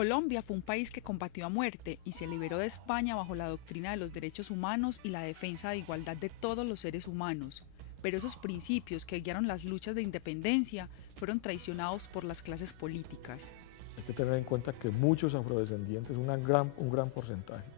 Colombia fue un país que combatió a muerte y se liberó de España bajo la doctrina de los derechos humanos y la defensa de igualdad de todos los seres humanos. Pero esos principios que guiaron las luchas de independencia fueron traicionados por las clases políticas. Hay que tener en cuenta que muchos afrodescendientes, un gran porcentaje,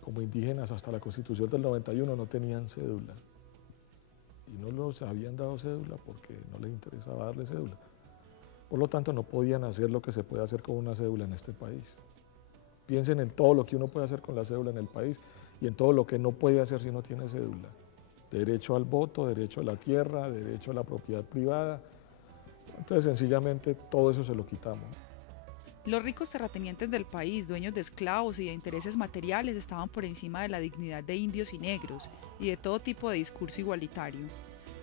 como indígenas hasta la Constitución del 91 no tenían cédula. Y no los habían dado cédula porque no les interesaba darle cédula. Por lo tanto, no podían hacer lo que se puede hacer con una cédula en este país. Piensen en todo lo que uno puede hacer con la cédula en el país y en todo lo que no puede hacer si no tiene cédula. Derecho al voto, derecho a la tierra, derecho a la propiedad privada. Entonces, sencillamente, todo eso se lo quitamos. Los ricos terratenientes del país, dueños de esclavos y de intereses materiales, estaban por encima de la dignidad de indios y negros y de todo tipo de discurso igualitario.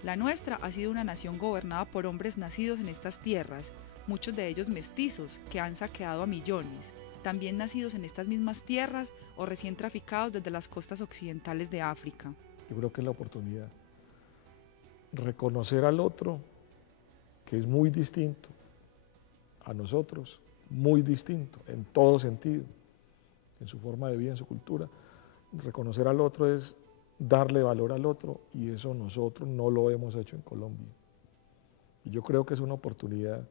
La nuestra ha sido una nación gobernada por hombres nacidos en estas tierras, muchos de ellos mestizos, que han saqueado a millones, también nacidos en estas mismas tierras o recién traficados desde las costas occidentales de África. Yo creo que es la oportunidad. Reconocer al otro, que es muy distinto a nosotros, muy distinto en todo sentido, en su forma de vida, en su cultura. Reconocer al otro es darle valor al otro y eso nosotros no lo hemos hecho en Colombia. Y yo creo que es una oportunidad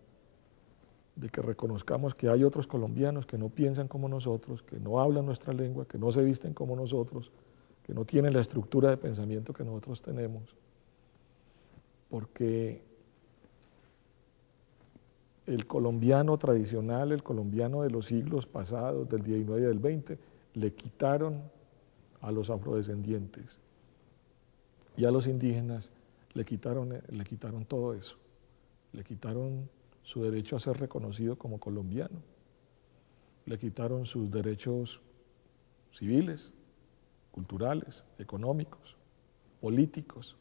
de que reconozcamos que hay otros colombianos que no piensan como nosotros, que no hablan nuestra lengua, que no se visten como nosotros, que no tienen la estructura de pensamiento que nosotros tenemos, porque el colombiano tradicional, el colombiano de los siglos pasados, del 19 y del 20, le quitaron a los afrodescendientes y a los indígenas le quitaron todo eso, le quitaron su derecho a ser reconocido como colombiano, le quitaron sus derechos civiles, culturales, económicos, políticos.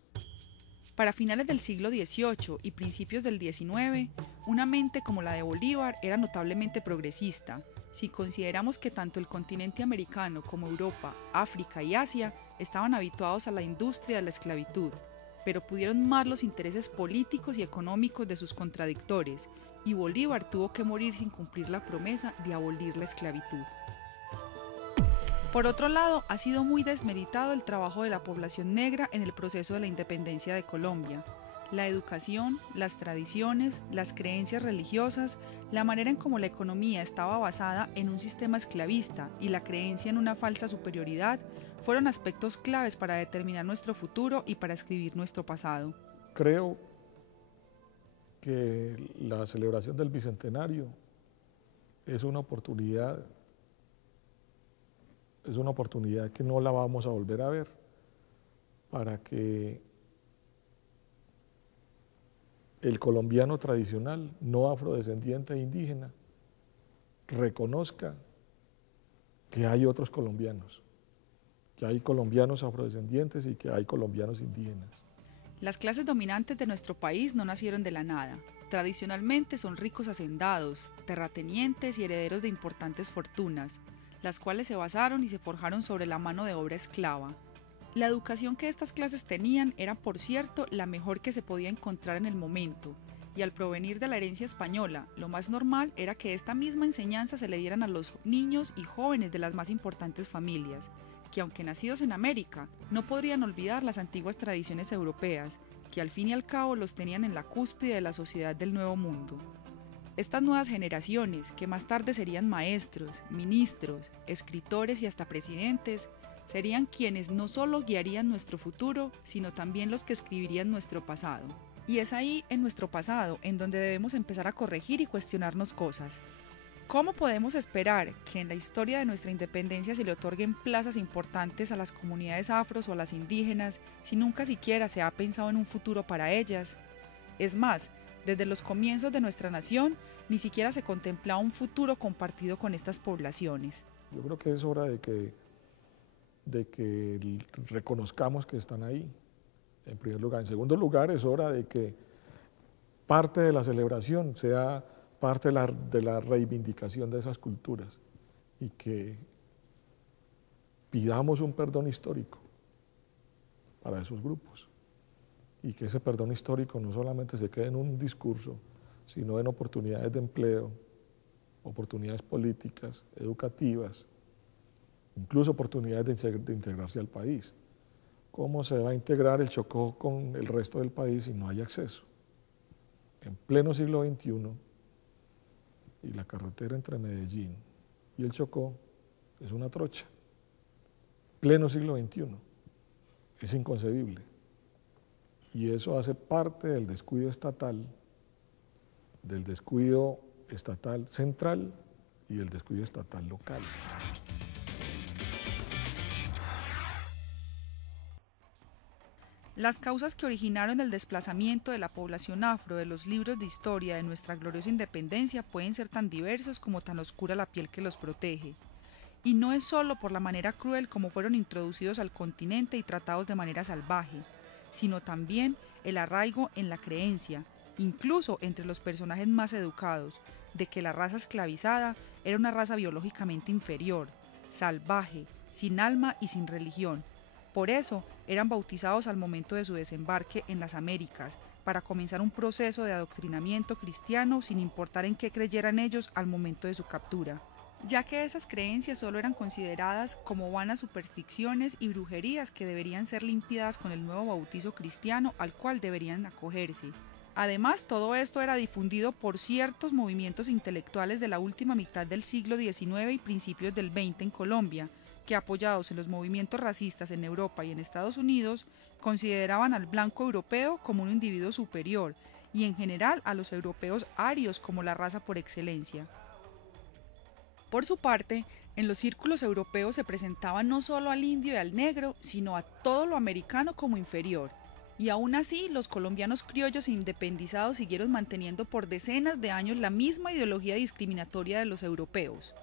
Para finales del siglo XVIII y principios del XIX, una mente como la de Bolívar era notablemente progresista, si consideramos que tanto el continente americano como Europa, África y Asia estaban habituados a la industria de la esclavitud, pero pudieron más los intereses políticos y económicos de sus contradictores, y Bolívar tuvo que morir sin cumplir la promesa de abolir la esclavitud. Por otro lado, ha sido muy desmeritado el trabajo de la población negra en el proceso de la independencia de Colombia. La educación, las tradiciones, las creencias religiosas, la manera en cómo la economía estaba basada en un sistema esclavista y la creencia en una falsa superioridad fueron aspectos claves para determinar nuestro futuro y para escribir nuestro pasado. Creo que la celebración del Bicentenario es una oportunidad que no la vamos a volver a ver, para que el colombiano tradicional, no afrodescendiente e indígena, reconozca que hay otros colombianos, que hay colombianos afrodescendientes y que hay colombianos indígenas. Las clases dominantes de nuestro país no nacieron de la nada. Tradicionalmente son ricos hacendados, terratenientes y herederos de importantes fortunas, las cuales se basaron y se forjaron sobre la mano de obra esclava. La educación que estas clases tenían era, por cierto, la mejor que se podía encontrar en el momento, y al provenir de la herencia española, lo más normal era que esta misma enseñanza se le dieran a los niños y jóvenes de las más importantes familias, que aunque nacidos en América, no podrían olvidar las antiguas tradiciones europeas, que al fin y al cabo los tenían en la cúspide de la sociedad del Nuevo Mundo. Estas nuevas generaciones, que más tarde serían maestros, ministros, escritores y hasta presidentes, serían quienes no solo guiarían nuestro futuro, sino también los que escribirían nuestro pasado. Y es ahí, en nuestro pasado, en donde debemos empezar a corregir y cuestionarnos cosas. ¿Cómo podemos esperar que en la historia de nuestra independencia se le otorguen plazas importantes a las comunidades afros o a las indígenas si nunca siquiera se ha pensado en un futuro para ellas? Es más, desde los comienzos de nuestra nación, ni siquiera se contemplaba un futuro compartido con estas poblaciones. Yo creo que es hora de que reconozcamos que están ahí, en primer lugar. En segundo lugar, es hora de que parte de la celebración sea parte de la reivindicación de esas culturas y que pidamos un perdón histórico para esos grupos y que ese perdón histórico no solamente se quede en un discurso, sino en oportunidades de empleo, oportunidades políticas, educativas, incluso oportunidades de integrarse al país. ¿Cómo se va a integrar el Chocó con el resto del país si no hay acceso? En pleno siglo XXI, y la carretera entre Medellín y el Chocó es una trocha. Pleno siglo XXI. Es inconcebible. Y eso hace parte del descuido estatal central y del descuido estatal local. Las causas que originaron el desplazamiento de la población afro de los libros de historia de nuestra gloriosa independencia pueden ser tan diversos como tan oscura la piel que los protege. Y no es solo por la manera cruel como fueron introducidos al continente y tratados de manera salvaje, sino también el arraigo en la creencia, incluso entre los personajes más educados, de que la raza esclavizada era una raza biológicamente inferior, salvaje, sin alma y sin religión. Por eso eran bautizados al momento de su desembarque en las Américas, para comenzar un proceso de adoctrinamiento cristiano sin importar en qué creyeran ellos al momento de su captura, ya que esas creencias solo eran consideradas como vanas supersticiones y brujerías que deberían ser limpiadas con el nuevo bautizo cristiano al cual deberían acogerse. Además, todo esto era difundido por ciertos movimientos intelectuales de la última mitad del siglo XIX y principios del XX en Colombia, que apoyados en los movimientos racistas en Europa y en Estados Unidos, consideraban al blanco europeo como un individuo superior y en general a los europeos arios como la raza por excelencia. Por su parte, en los círculos europeos se presentaba no solo al indio y al negro, sino a todo lo americano como inferior. Y aún así, los colombianos criollos independizados siguieron manteniendo por decenas de años la misma ideología discriminatoria de los europeos.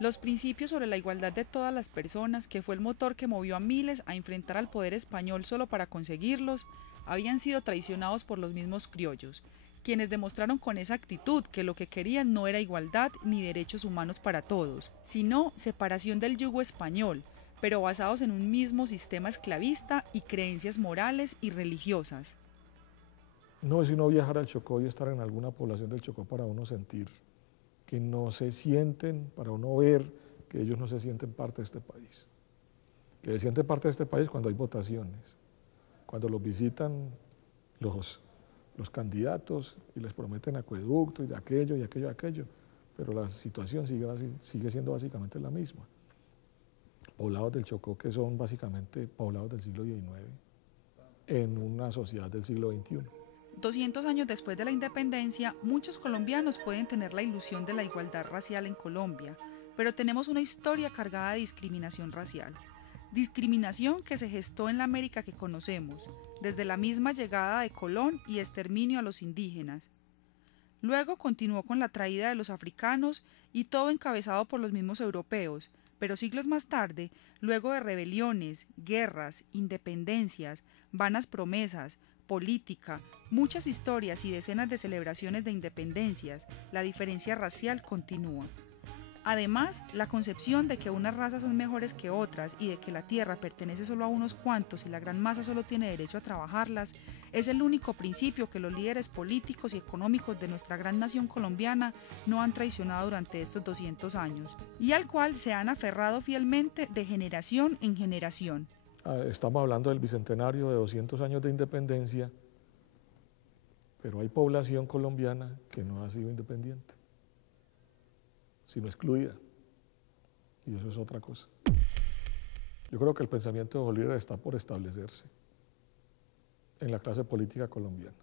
Los principios sobre la igualdad de todas las personas, que fue el motor que movió a miles a enfrentar al poder español solo para conseguirlos, habían sido traicionados por los mismos criollos, quienes demostraron con esa actitud que lo que querían no era igualdad ni derechos humanos para todos, sino separación del yugo español, pero basados en un mismo sistema esclavista y creencias morales y religiosas. No es sino viajar al Chocó y estar en alguna población del Chocó para uno sentir que no se sienten, para uno ver que ellos no se sienten parte de este país. Que se sienten parte de este país cuando hay votaciones, cuando los visitan los candidatos y les prometen acueducto y de aquello y aquello y aquello, pero la situación sigue siendo básicamente la misma. Poblados del Chocó que son básicamente poblados del siglo XIX en una sociedad del siglo XXI. 200 años después de la independencia, muchos colombianos pueden tener la ilusión de la igualdad racial en Colombia, pero tenemos una historia cargada de discriminación racial. Discriminación que se gestó en la América que conocemos, desde la misma llegada de Colón y exterminio a los indígenas. Luego continuó con la traída de los africanos y todo encabezado por los mismos europeos, pero siglos más tarde, luego de rebeliones, guerras, independencias, vanas promesas, política, muchas historias y decenas de celebraciones de independencias, la diferencia racial continúa. Además, la concepción de que unas razas son mejores que otras y de que la tierra pertenece solo a unos cuantos y la gran masa solo tiene derecho a trabajarlas, es el único principio que los líderes políticos y económicos de nuestra gran nación colombiana no han traicionado durante estos 200 años, y al cual se han aferrado fielmente de generación en generación. Estamos hablando del bicentenario de 200 años de independencia, pero hay población colombiana que no ha sido independiente, sino excluida, y eso es otra cosa. Yo creo que el pensamiento de Bolívar está por establecerse en la clase política colombiana.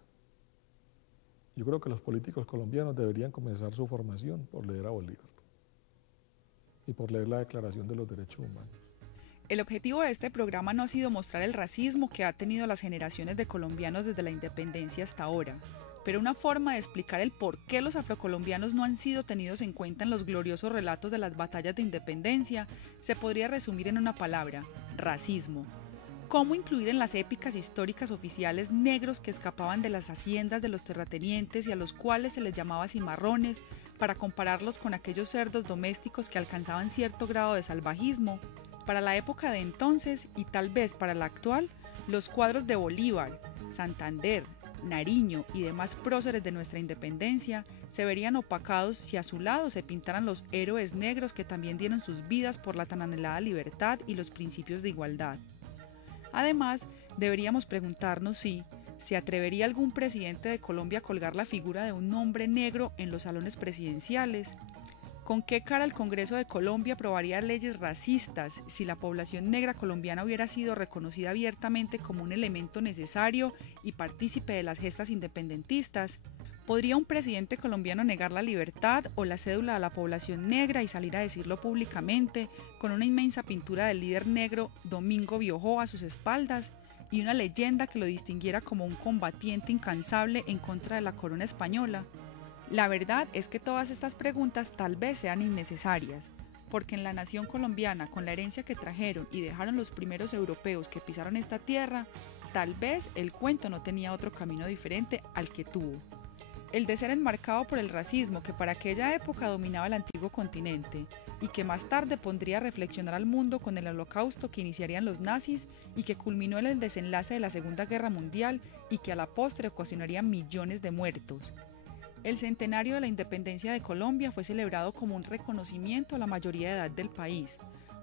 Yo creo que los políticos colombianos deberían comenzar su formación por leer a Bolívar y por leer la Declaración de los Derechos Humanos. El objetivo de este programa no ha sido mostrar el racismo que ha tenido las generaciones de colombianos desde la independencia hasta ahora, pero una forma de explicar el por qué los afrocolombianos no han sido tenidos en cuenta en los gloriosos relatos de las batallas de independencia se podría resumir en una palabra: racismo. ¿Cómo incluir en las épicas históricas oficiales negros que escapaban de las haciendas de los terratenientes y a los cuales se les llamaba cimarrones para compararlos con aquellos cerdos domésticos que alcanzaban cierto grado de salvajismo? Para la época de entonces, y tal vez para la actual, los cuadros de Bolívar, Santander, Nariño y demás próceres de nuestra independencia se verían opacados si a su lado se pintaran los héroes negros que también dieron sus vidas por la tan anhelada libertad y los principios de igualdad. Además, deberíamos preguntarnos si ¿se atrevería algún presidente de Colombia a colgar la figura de un hombre negro en los salones presidenciales? ¿Con qué cara el Congreso de Colombia aprobaría leyes racistas si la población negra colombiana hubiera sido reconocida abiertamente como un elemento necesario y partícipe de las gestas independentistas? ¿Podría un presidente colombiano negar la libertad o la cédula a la población negra y salir a decirlo públicamente con una inmensa pintura del líder negro Domingo Biojó a sus espaldas y una leyenda que lo distinguiera como un combatiente incansable en contra de la corona española? La verdad es que todas estas preguntas tal vez sean innecesarias, porque en la nación colombiana, con la herencia que trajeron y dejaron los primeros europeos que pisaron esta tierra, tal vez el cuento no tenía otro camino diferente al que tuvo. El de ser enmarcado por el racismo que para aquella época dominaba el antiguo continente y que más tarde pondría a reflexionar al mundo con el holocausto que iniciarían los nazis y que culminó en el desenlace de la Segunda Guerra Mundial y que a la postre ocasionaría millones de muertos. El centenario de la independencia de Colombia fue celebrado como un reconocimiento a la mayoría de edad del país.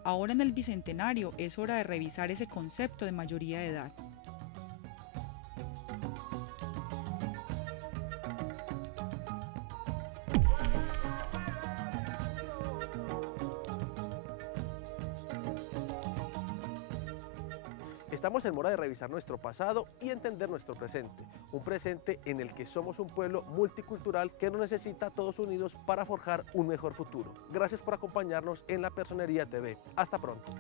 Ahora en el bicentenario es hora de revisar ese concepto de mayoría de edad. Estamos en hora de revisar nuestro pasado y entender nuestro presente, un presente en el que somos un pueblo multicultural que nos necesita todos unidos para forjar un mejor futuro. Gracias por acompañarnos en La Personería TV. Hasta pronto.